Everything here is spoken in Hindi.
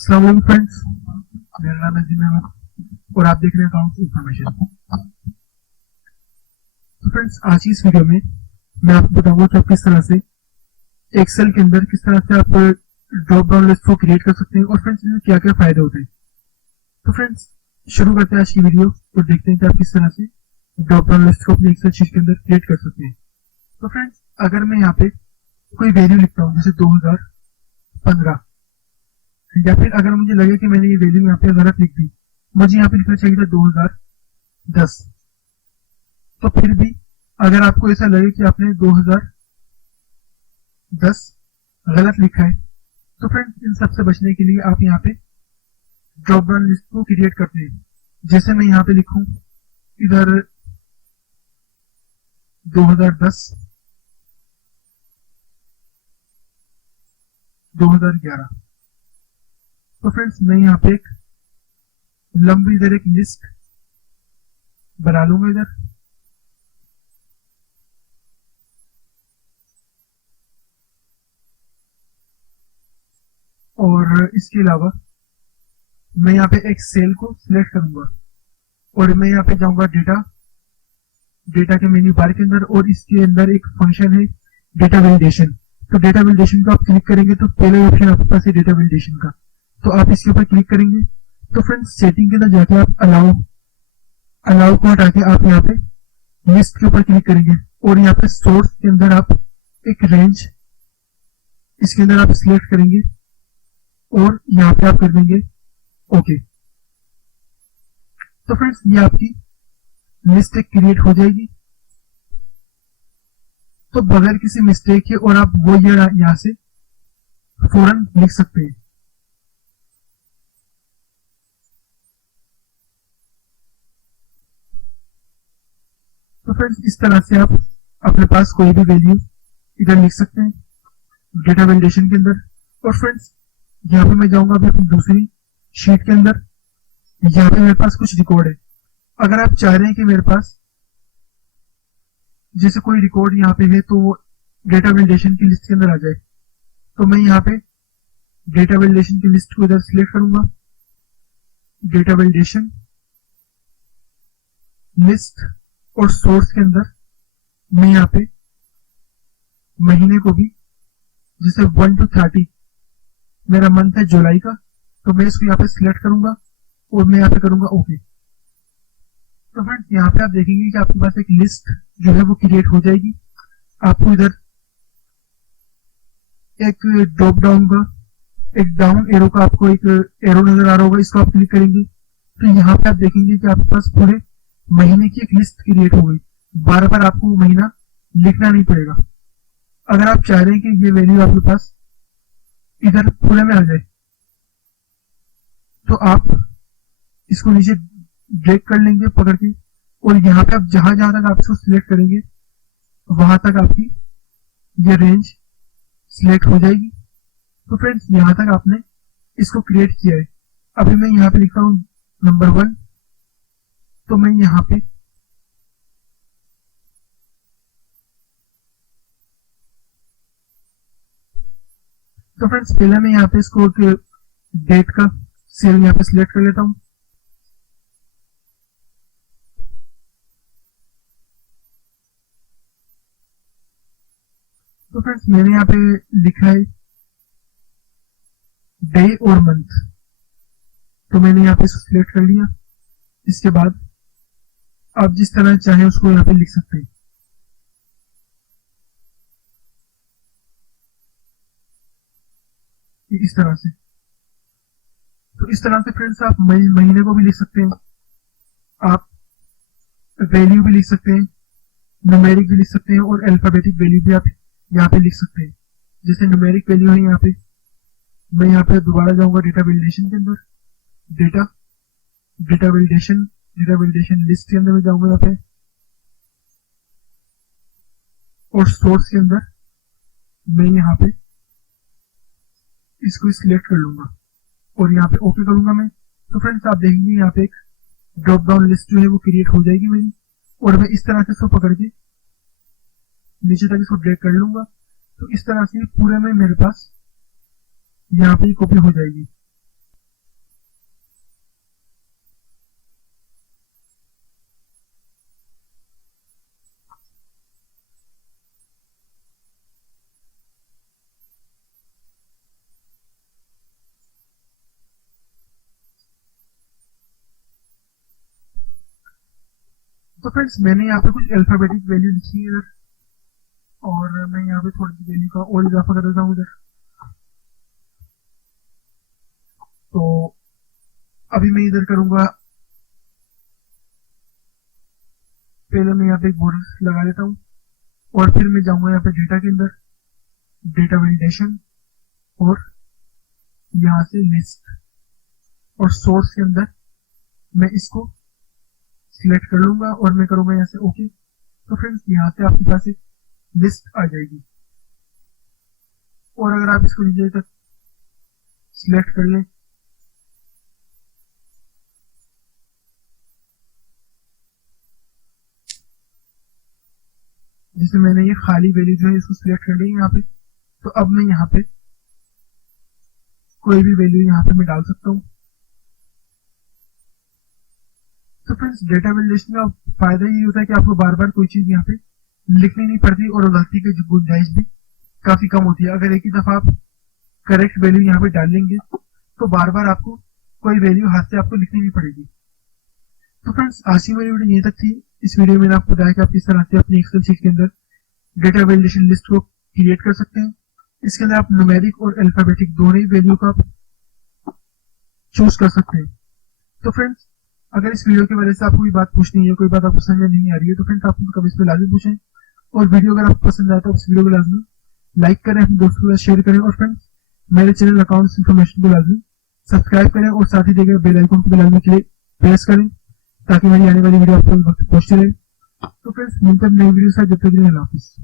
अस्सलाम वालेकुम फ्रेंड्स, मेरा नाम है जिन अहमद और आप देख रहे हैं अकाउंट इन्फॉर्मेशन। तो फ्रेंड्स, आज की इस वीडियो में मैं आपको बताऊंगा कि आप किस तरह से एक्सेल के अंदर किस तरह से आप ड्रॉप डाउन लिस्ट को क्रिएट कर सकते हैं और फ्रेंड्स इसमें क्या क्या फायदे होते हैं। तो फ्रेंड्स, शुरू करते हैं आज की वीडियो और देखते हैं कि आप किस तरह से ड्रॉप डाउन लिस्ट को अपने एक्सेल शीट के अंदर क्रिएट कर सकते हैं। तो फ्रेंड्स, अगर मैं यहाँ पे कोई वैल्यू लिखता हूँ जैसे 2015, या फिर अगर मुझे लगे कि मैंने ये वैल्यू यहाँ पे गलत लिख दी, मुझे यहाँ पे लिखना चाहिए था 2010, तो फिर भी अगर आपको ऐसा लगे कि आपने 2010 गलत लिखा है, तो फ्रेंड्स इन सब से बचने के लिए आप यहाँ पे ड्रॉप डाउन लिस्ट को क्रिएट करते हैं। जैसे मैं यहाँ पे लिखूं इधर 2010 2011, तो फ्रेंड्स मैं यहाँ पे एक लंबी इधर एक लिस्ट बना लूंगा इधर, और इसके अलावा मैं यहाँ पे एक सेल को सिलेक्ट करूंगा और मैं यहाँ पे जाऊंगा डेटा के मेन्यू बार के अंदर, और इसके अंदर एक फंक्शन है डेटा वैलिडेशन। तो डेटा वैलिडेशन को आप क्लिक करेंगे तो पहले ऑप्शन आपके पास है डेटा वैलिडेशन का, तो आप इसके ऊपर क्लिक करेंगे। तो फ्रेंड्स सेटिंग के अंदर जाके आप अलाउ को हटा के आप यहाँ पे लिस्ट के ऊपर क्लिक करेंगे और यहाँ पे सोर्स के अंदर आप एक रेंज इसके अंदर आप सिलेक्ट करेंगे और यहाँ पे आप कर देंगे ओके। तो फ्रेंड्स ये आपकी लिस्ट एक क्रिएट हो जाएगी, तो बगैर किसी मिस्टेक के, और आप वो ये यहाँ से फौरन लिख सकते हैं। तो फ्रेंड्स इस तरह से आप अपने पास कोई भी वैल्यू इधर लिख सकते हैं डेटा वैलिडेशन के अंदर। और फ्रेंड्स यहाँ पे मैं जाऊंगा अभी अपनी दूसरी शीट के अंदर, यहाँ पे मेरे पास कुछ रिकॉर्ड है। अगर आप चाह रहे हैं कि मेरे पास जैसे कोई रिकॉर्ड यहाँ पे है तो वो डेटा वैलिडेशन की लिस्ट के अंदर आ जाए, तो मैं यहाँ पे डेटा वैलिडेशन की लिस्ट को इधर सिलेक्ट करूंगा, डेटा वैलिडेशन लिस्ट, और सोर्स के अंदर मैं यहाँ पे महीने को भी जैसे 1 to 30 मेरा मंथ है जुलाई का, तो मैं इसको यहाँ पे सिलेक्ट करूंगा और मैं यहाँ पे करूंगा ओके। तो फ्रेंड्स यहाँ पे आप देखेंगे कि आपके पास एक लिस्ट जो है वो क्रिएट हो जाएगी। आपको इधर एक ड्रॉप डाउन का एक डाउन एरो का आपको एक एरो नजर आ रहा होगा, इसको आप क्लिक करेंगे तो यहाँ पे आप देखेंगे कि आपके पास पूरे महीने की एक लिस्ट क्रिएट हो गई। बार बार आपको वो महीना लिखना नहीं पड़ेगा। अगर आप चाह रहे हैं कि ये वैल्यू आपके पास इधर पूरे में आ जाए, तो आप इसको नीचे ड्रैग कर लेंगे पकड़ के, और यहाँ पे आप जहां जहां तक आप इसको सिलेक्ट करेंगे वहां तक आपकी ये रेंज सिलेक्ट हो जाएगी। तो फ्रेंड्स यहाँ तक आपने इसको क्रिएट किया है। अभी मैं यहाँ पे लिखता हूँ नंबर 1, तो मैं यहाँ पे तो फ्रेंड्स पहले मैं यहाँ पे इसको डेट का सेल यहाँ पे सिलेक्ट कर लेता हूँ। तो फ्रेंड्स मैंने यहाँ पे लिखा है डे और मंथ, तो मैंने यहाँ पे इसको सिलेक्ट कर लिया। इसके बाद आप जिस तरह चाहे उसको यहाँ पे लिख सकते हैं। इस तरह से, तो इस तरह से फ्रेंड्स आप महीने को भी लिख सकते हैं, आप वैल्यू भी लिख सकते हैं, न्यूमेरिक भी लिख सकते हैं, और अल्फाबेटिक वैल्यू भी आप यहाँ पे लिख सकते हैं। जैसे न्यूमेरिक वैल्यू है यहाँ पे, मैं यहाँ पे दोबारा जाऊंगा डेटा वैलिडेशन के अंदर, डेटा वैलिडेशन लिस्ट के अंदर मैं जाऊंगा यहाँ पे, और सोर्स के अंदर मैं यहाँ पे इसको सिलेक्ट कर लूंगा और यहाँ पे ओके करूंगा मैं। तो फ्रेंड्स आप देखेंगे यहाँ पे एक ड्रॉप डाउन लिस्ट जो है वो क्रिएट हो जाएगी मेरी, और मैं इस तरह से इसको पकड़ के नीचे तक इसको ड्रैग कर लूंगा। तो इस तरह से पूरे में मेरे पास यहाँ पे कॉपी हो जाएगी। तो फ्रेंड्स मैंने यहाँ पे कुछ अल्फाबेटिक वैल्यू लिखी है इधर, और मैं यहाँ पे थोड़ी सी वैल्यू का और इजाफा कर देता हूँ इधर। तो अभी मैं इधर करूंगा, पहले मैं यहाँ पे एक बॉर्डर लगा देता हूँ, और फिर मैं जाऊंगा यहाँ पे डेटा के अंदर, डेटा वैलिडेशन, और यहाँ से लिस्ट, और सोर्स के अंदर मैं इसको सिलेक्ट कर लूंगा और मैं करूंगा यहाँ से ओके। तो फ्रेंड्स यहाँ से आपके पास एक लिस्ट आ जाएगी, और अगर आप इसको नीचे तक सिलेक्ट कर लें, जैसे मैंने ये खाली वैल्यू जो है इसको सिलेक्ट कर ली यहाँ पे, तो अब मैं यहाँ पे कोई भी वैल्यू यहाँ पे मैं डाल सकता हूँ। तो फ्रेंड्स डेटा वैलिडेशन का फायदा ये होता है कि आपको बार बार कोई चीज यहाँ पे लिखनी नहीं पड़ती, और गलती की गुंजाइश भी काफी कम होती है। अगर एक ही दफा आप करेक्ट वैल्यू यहाँ पे डालेंगे तो बार बार आपको कोई वैल्यू हाथ से आपको लिखनी नहीं पड़ेगी। तो फ्रेंड्स आज की मेरी वीडियो यहीं तक थी। इस वीडियो में मैंने आपको बताया कि आप किस तरह से अपनी एक्सेल शीट के अंदर डेटा वैलिडेशन लिस्ट को क्रिएट कर सकते हैं। इसके अंदर आप न्यूमेरिक और अल्फाबेटिक दोनों ही वैल्यू का आप चूज कर सकते हैं। तो फ्रेंड्स अगर इस वीडियो के बारे से आपको कोई बात पूछनी है, कोई बात आपको समझ में नहीं आ रही है, तो फ्रेंड्स आप कमेंट्स में लाजमी पूछें, और वीडियो अगर आपको पसंद आया तो इस वीडियो को लाजमी लाइक करें, अपने दोस्तों के साथ शेयर करें, और फ्रेंड्स मेरे चैनल अकाउंट्स इन्फॉर्मेशन को लाजमी सब्सक्राइब करें, और साथ ही देखे बेल आइकन को लाजमी के लिए प्रेस करें ताकि मेरी आने वाली वीडियो आपको वक्त पहुंचती रहे। तो फ्रेंड्स मिलते हैं नई वीडियो के साथ, जब तक के लिए अल्लाह हाफिज़।